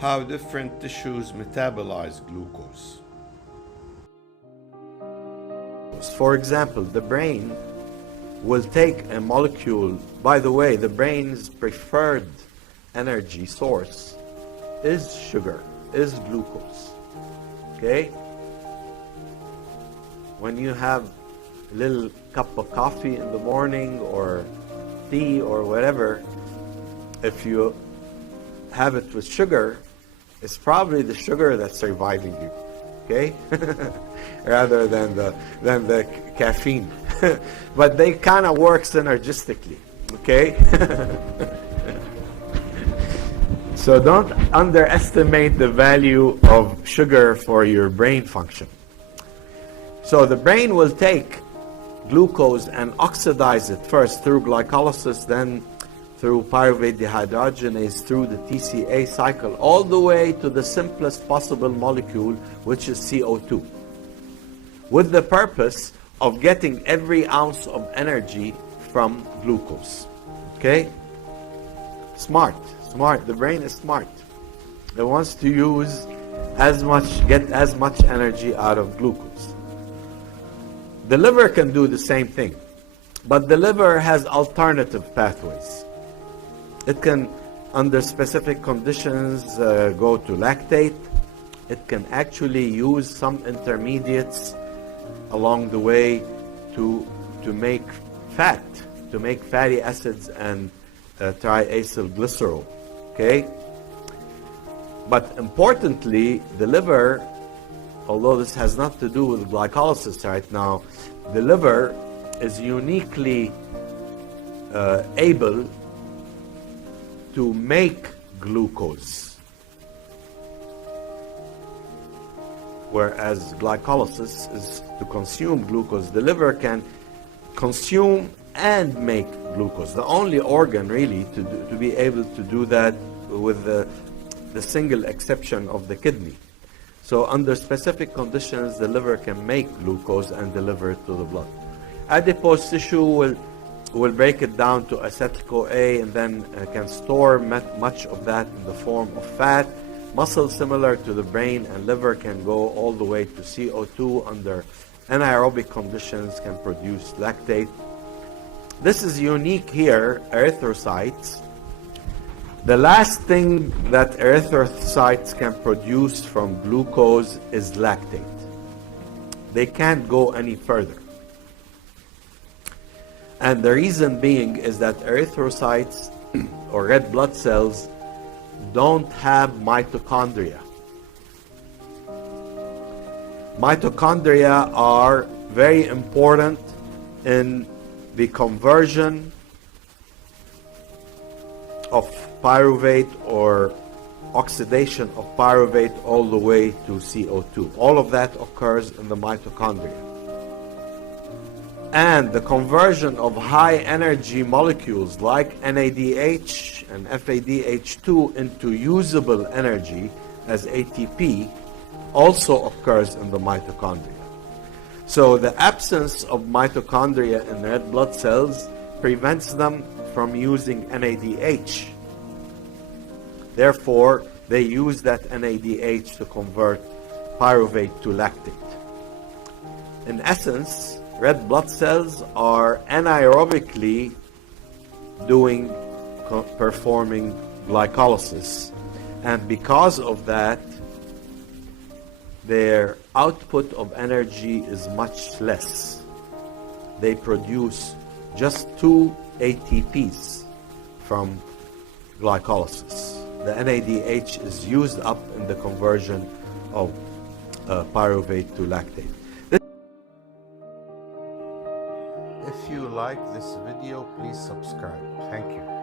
How different tissues metabolize glucose. For example, the brain will take a molecule. By the way, the brain's preferred energy source is sugar, is glucose. Okay? When you have a little cup of coffee in the morning or tea or whatever, if you have it with sugar, it's probably the sugar that's reviving you. Okay? Rather than the caffeine. But they kind of work synergistically. Okay? So don't underestimate the value of sugar for your brain function. So the brain will take glucose and oxidize it first through glycolysis, then through pyruvate dehydrogenase, through the TCA cycle, all the way to the simplest possible molecule, which is CO2, with the purpose of getting every ounce of energy from glucose. Okay? Smart. The brain is smart. It wants to use get as much energy out of glucose. The liver can do the same thing, but the liver has alternative pathways. It can, under specific conditions, go to lactate. It can actually use some intermediates along the way to make fat, to make fatty acids and triacylglycerol. Okay? But importantly, the liver, although this has not to do with glycolysis right now, the liver is uniquely able to make glucose, whereas glycolysis is to consume glucose. The liver can consume and make glucose. The only organ really to be able to do that, with the single exception of the kidney. So under specific conditions, the liver can make glucose and deliver it to the blood. Adipose tissue will break it down to acetyl-CoA and then can store much of that in the form of fat. Muscle, similar to the brain and liver, can go all the way to CO2. Under anaerobic conditions, can produce lactate. This is unique here, erythrocytes. The last thing that erythrocytes can produce from glucose is lactate. They can't go any further. And the reason being is that erythrocytes or red blood cells don't have mitochondria. Mitochondria are very important in the conversion of pyruvate or oxidation of pyruvate all the way to CO2. All of that occurs in the mitochondria. And the conversion of high energy molecules like NADH and FADH2 into usable energy as ATP also occurs in the mitochondria. So the absence of mitochondria in red blood cells prevents them from using NADH. Therefore, they use that NADH to convert pyruvate to lactate. In essence, red blood cells are anaerobically performing glycolysis, and because of that, their output of energy is much less. They produce just 2 ATPs from glycolysis. The NADH is used up in the conversion of pyruvate to lactate. If you like this video, please subscribe. Thank you.